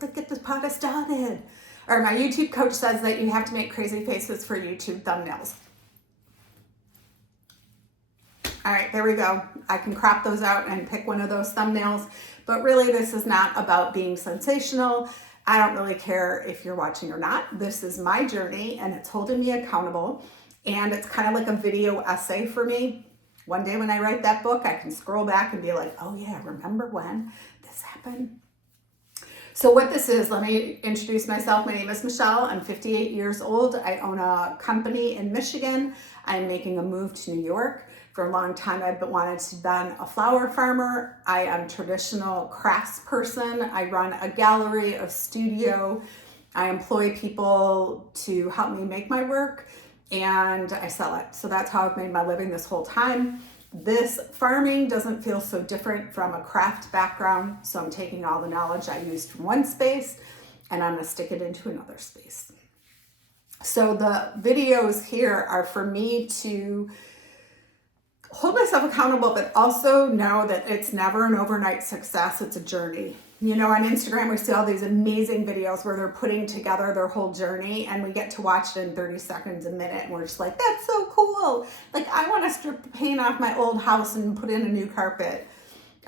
Let's get this podcast started. Or my YouTube coach says that you have to make crazy faces for YouTube thumbnails. All right, there we go. I can crop those out and pick one of those thumbnails. But really, this is not about being sensational. I don't really care if you're watching or not. This is my journey and it's holding me accountable. And it's kind of like a video essay for me. One day when I write that book, I can scroll back and be like, oh yeah, remember when this happened? So what this is, let me introduce myself. My name is Michelle. I'm 58 years old. I own a company in Michigan. I'm making a move to New York. For a long time, I've wanted to be a flower farmer. I am a traditional crafts person. I run a gallery, a studio. I employ people to help me make my work and I sell it. So that's how I've made my living this whole time. This farming doesn't feel so different from a craft background. So I'm taking all the knowledge I used from one space and I'm gonna stick it into another space. So the videos here are for me to hold myself accountable, but also know that it's never an overnight success. It's a journey. You know, on Instagram, we see all these amazing videos where they're putting together their whole journey and we get to watch it in 30 seconds, a minute. And we're just like, that's so cool. Like, I want to strip the paint off my old house and put in a new carpet.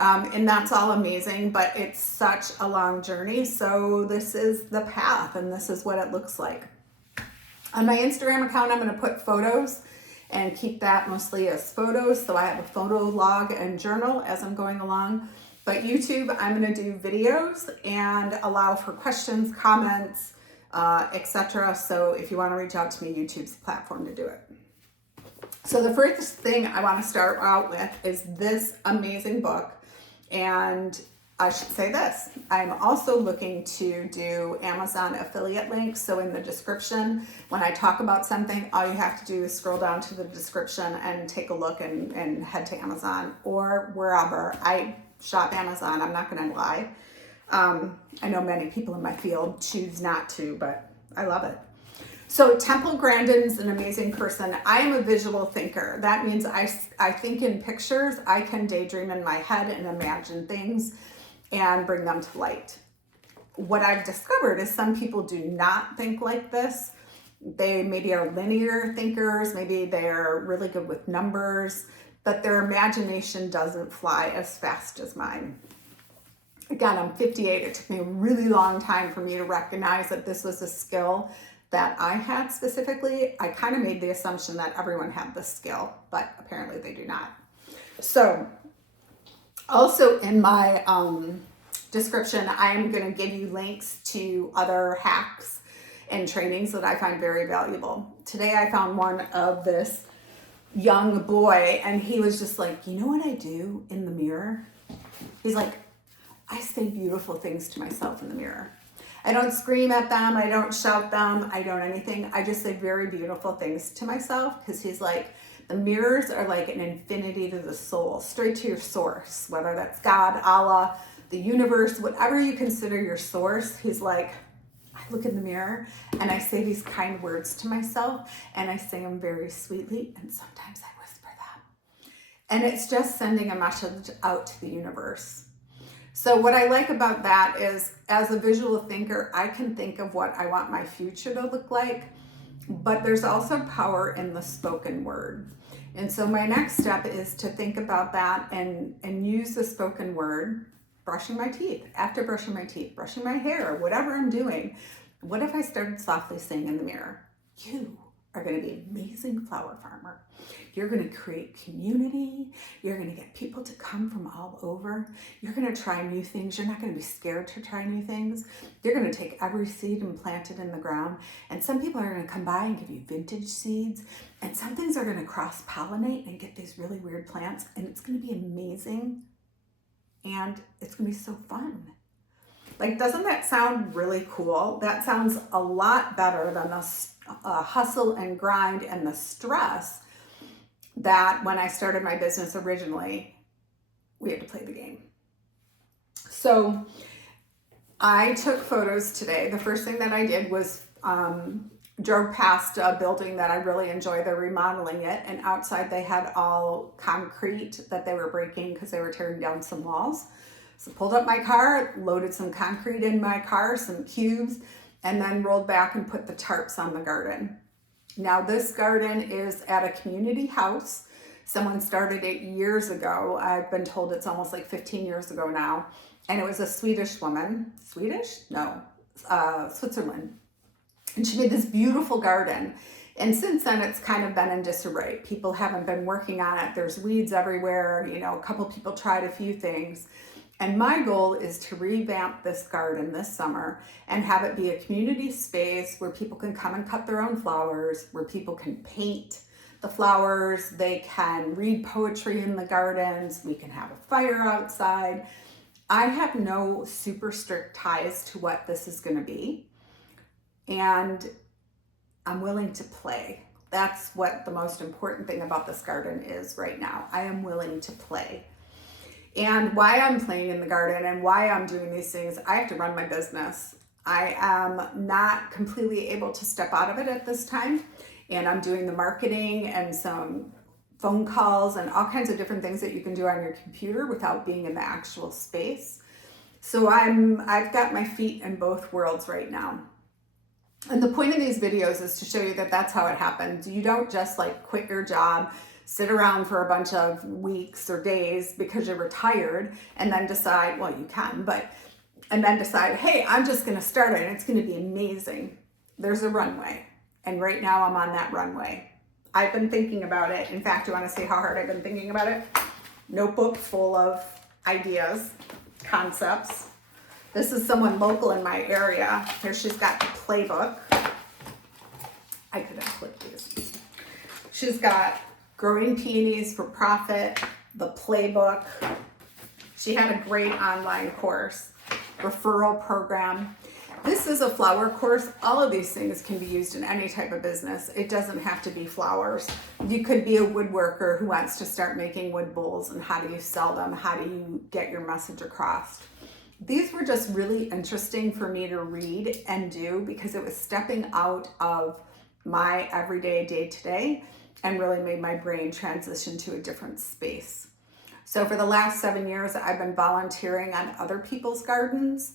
And that's all amazing, but it's such a long journey. So this is the path and this is what it looks like. On my Instagram account, I'm going to put photos and keep that mostly as photos. So I have a photo log and journal as I'm going along. But YouTube, I'm gonna do videos and allow for questions, comments, etc. So if you wanna reach out to me, YouTube's the platform to do it. So the first thing I wanna start out with is this amazing book. And I should say this, I'm also looking to do Amazon affiliate links. So in the description, when I talk about something, all you have to do is scroll down to the description and take a look and head to Amazon or wherever. I shop Amazon, I'm not gonna lie. I know many people in my field choose not to, but I love it. So Temple Grandin's an amazing person. I am a visual thinker. That means I think in pictures. I can daydream in my head and imagine things and bring them to light. What I've discovered is some people do not think like this. They maybe are linear thinkers, maybe they're really good with numbers, but their imagination doesn't fly as fast as mine. Again, I'm 58. It took me a really long time for me to recognize that this was a skill that I had specifically. I kind of made the assumption that everyone had this skill, but apparently they do not. So also in my description, I am going to give you links to other hacks and trainings that I find very valuable. Today I found one of this young boy and he was just like, you know what I do in the mirror? He's like, I say beautiful things to myself in the mirror. I don't scream at them. I don't shout them. I don't anything. I just say very beautiful things to myself because he's like, the mirrors are like an infinity to the soul, straight to your source, whether that's God, Allah, the universe, whatever you consider your source. He's like, I look in the mirror and I say these kind words to myself and I say them very sweetly and sometimes I whisper them. And it's just sending a message out to the universe. So what I like about that is as a visual thinker, I can think of what I want my future to look like, but there's also power in the spoken word. And so my next step is to think about that and use the spoken word, brushing my teeth, after brushing my teeth, brushing my hair, whatever I'm doing. What if I started softly saying in the mirror, you are going to be an amazing flower farmer. You're going to create community. You're going to get people to come from all over. You're going to try new things. You're not going to be scared to try new things. You're going to take every seed and plant it in the ground. And some people are going to come by and give you vintage seeds. And some things are going to cross-pollinate and get these really weird plants. And it's going to be amazing. And it's going to be so fun. Like, doesn't that sound really cool? That sounds a lot better than the hustle and grind and the stress that when I started my business originally, we had to play the game. So I took photos today. The first thing that I did was drove past a building that I really enjoy. They're remodeling it, and outside they had all concrete that they were breaking because they were tearing down some walls. So pulled up my car, loaded some concrete in my car, some cubes, and then rolled back and put the tarps on the garden. Now this garden is at a community house. Someone started it years ago. I've been told it's almost like 15 years ago now. And it was a Swedish woman. Swedish? No, Switzerland. And she made this beautiful garden. And since then, it's kind of been in disarray. People haven't been working on it. There's weeds everywhere. You know, a couple people tried a few things. And my goal is to revamp this garden this summer and have it be a community space where people can come and cut their own flowers, where people can paint the flowers, they can read poetry in the gardens, we can have a fire outside. I have no super strict ties to what this is going to be, and I'm willing to play. That's what the most important thing about this garden is right now. I am willing to play. And why I'm playing in the garden and why I'm doing these things, I have to run my business. I am not completely able to step out of it at this time. And I'm doing the marketing and some phone calls and all kinds of different things that you can do on your computer without being in the actual space. So I've got my feet in both worlds right now. And the point of these videos is to show you that that's how it happens. You don't just like quit your job, sit around for a bunch of weeks or days because you're retired and then decide, well, you can, and then decide, hey, I'm just going to start it and it's going to be amazing. There's a runway. And right now I'm on that runway. I've been thinking about it. In fact, you want to see how hard I've been thinking about it? Notebook full of ideas, concepts. This is someone local in my area. Here she's got the playbook. I could have clipped these. She's got Growing Peonies for Profit, the playbook. She had a great online course, referral program. This is a flower course. All of these things can be used in any type of business. It doesn't have to be flowers. You could be a woodworker who wants to start making wood bowls, and how do you sell them? How do you get your message across? These were just really interesting for me to read and do because it was stepping out of my everyday day-to-day and really made my brain transition to a different space. So for the last 7 years, I've been volunteering on other people's gardens.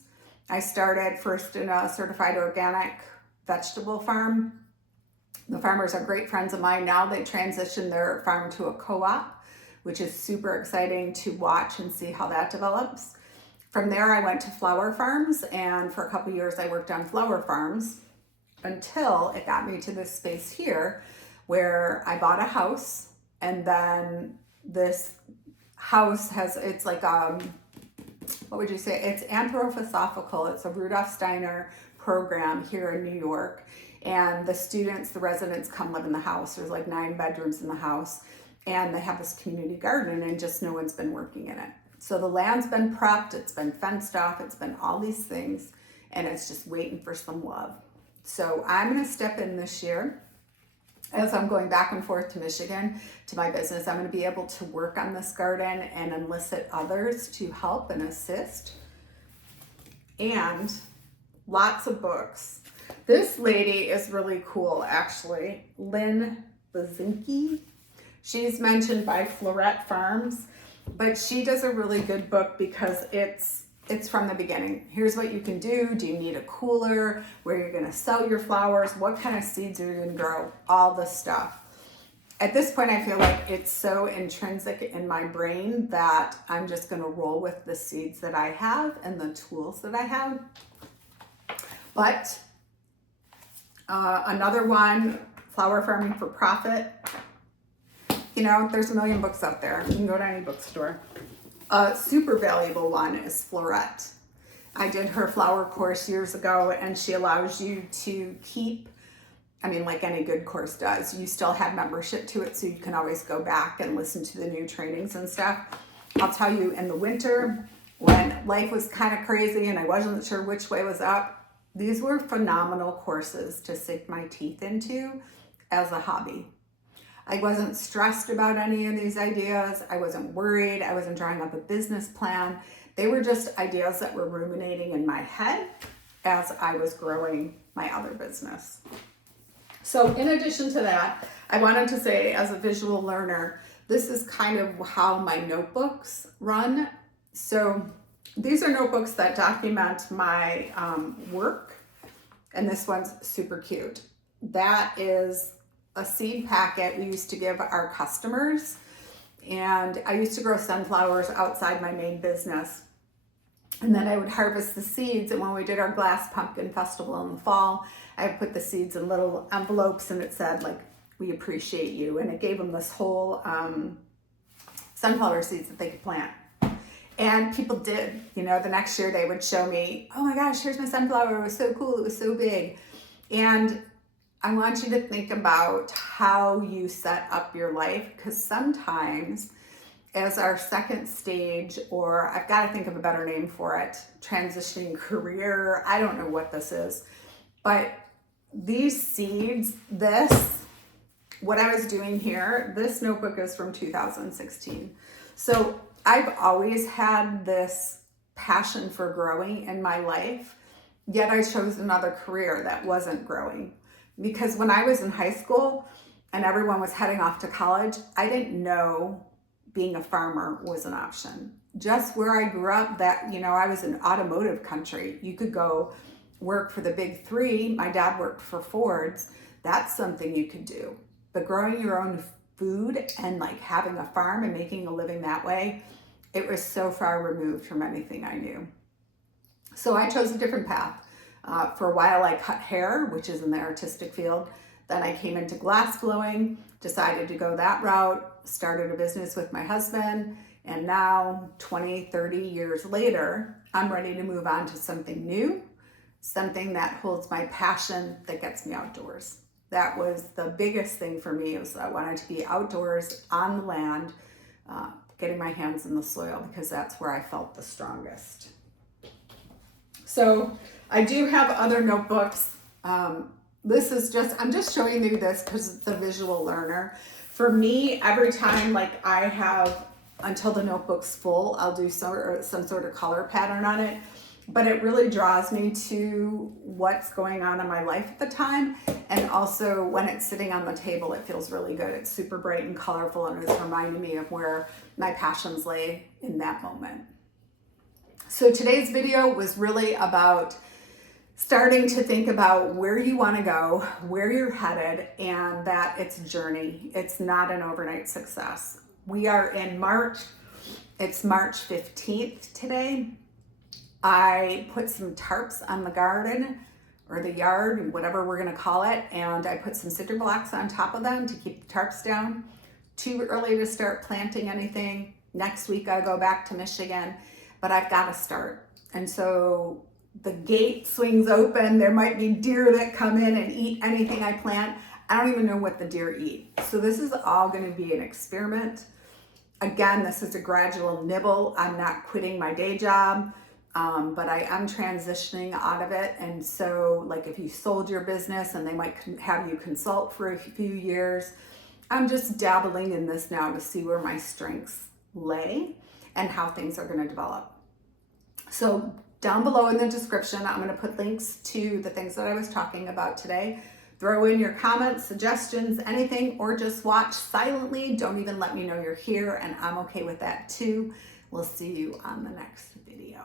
I started first in a certified organic vegetable farm. The farmers are great friends of mine now. They transitioned their farm to a co-op, which is super exciting to watch and see how that develops. From there, I went to flower farms, and for a couple years, I worked on flower farms until it got me to this space here where I bought a house, and then this house it's like, what would you say? It's anthroposophical. It's a Rudolf Steiner program here in New York. And the students, the residents come live in the house. There's like 9 bedrooms in the house. And they have this community garden and just no one's been working in it. So the land's been prepped. It's been fenced off. It's been all these things. And it's just waiting for some love. So I'm going to step in this year. As I'm going back and forth to Michigan to my business, I'm going to be able to work on this garden and enlist others to help and assist. And lots of books. This lady is really cool, actually. Lynn Bazinski. She's mentioned by Florette Farms, but she does a really good book because it's from the beginning. Here's what you can do. Do you need a cooler? Where you're going to sell your flowers? What kind of seeds are you going to grow? All this stuff. At this point, I feel like it's so intrinsic in my brain that I'm just going to roll with the seeds that I have and the tools that I have. But another one, Flower Farming for Profit. You know, there's a million books out there. You can go to any bookstore. A super valuable one is Florette. I did her flower course years ago, and she allows you to keep, like any good course does, you still have membership to it, so you can always go back and listen to the new trainings and stuff. I'll tell you, in the winter, when life was kind of crazy and I wasn't sure which way was up, these were phenomenal courses to sink my teeth into as a hobby. I wasn't stressed about any of these ideas. I wasn't worried. I wasn't drawing up a business plan. They were just ideas that were ruminating in my head as I was growing my other business. So in addition to that, I wanted to say, as a visual learner, this is kind of how my notebooks run. So These are notebooks that document my work, and this one's super cute. That is a seed packet we used to give our customers, and I used to grow sunflowers outside my main business. And then I would harvest the seeds, and when we did our glass pumpkin festival in the fall, I put the seeds in little envelopes, and it said, like, we appreciate you. And it gave them this whole sunflower seeds that they could plant. And people did, you know, the next year they would show me, oh my gosh, here's my sunflower. It was so cool. It was so big. And I want you to think about how you set up your life, because sometimes as our second stage, or I've got to think of a better name for it, transitioning career, I don't know what this is, but these seeds, what I was doing here, this notebook is from 2016. So I've always had this passion for growing in my life, yet I chose another career that wasn't growing. Because when I was in high school and everyone was heading off to college, I didn't know being a farmer was an option. Just where I grew up, that, you know, I was in automotive country. You could go work for the big three. My dad worked for Ford's. That's something you could do. But growing your own food and like having a farm and making a living that way, it was so far removed from anything I knew. So I chose a different path. For a while I cut hair, which is in the artistic field. Then I came into glass blowing, decided to go that route, started a business with my husband, and now 20, 30 years later, I'm ready to move on to something new, something that holds my passion, that gets me outdoors. That was the biggest thing for me, was I wanted to be outdoors on the land, getting my hands in the soil, because that's where I felt the strongest. So I do have other notebooks. This is just, I'm just showing you this because it's a visual learner. For me, every time, like, I have, until the notebook's full, I'll do some sort of color pattern on it. But it really draws me to what's going on in my life at the time. And also when it's sitting on the table, it feels really good. It's super bright and colorful, and it's reminding me of where my passions lay in that moment. So today's video was really about starting to think about where you want to go, where you're headed, and that it's a journey. It's not an overnight success. We are in March. It's March 15th today. I put some tarps on the garden, or the yard, whatever we're going to call it, and I put some cinder blocks on top of them to keep the tarps down. Too early to start planting anything. Next week I go back to Michigan, but I've got to start. And so the gate swings open. There might be deer that come in and eat anything I plant. I don't even know what the deer eat. So this is all going to be an experiment. Again, this is a gradual nibble. I'm not quitting my day job, but I am transitioning out of it. And so, like, if you sold your business and they might have you consult for a few years, I'm just dabbling in this now to see where my strengths lay and how things are going to develop. So down below in the description, I'm going to put links to the things that I was talking about today. Throw in your comments, suggestions, anything, or just watch silently. Don't even let me know you're here, and I'm okay with that too. We'll see you on the next video.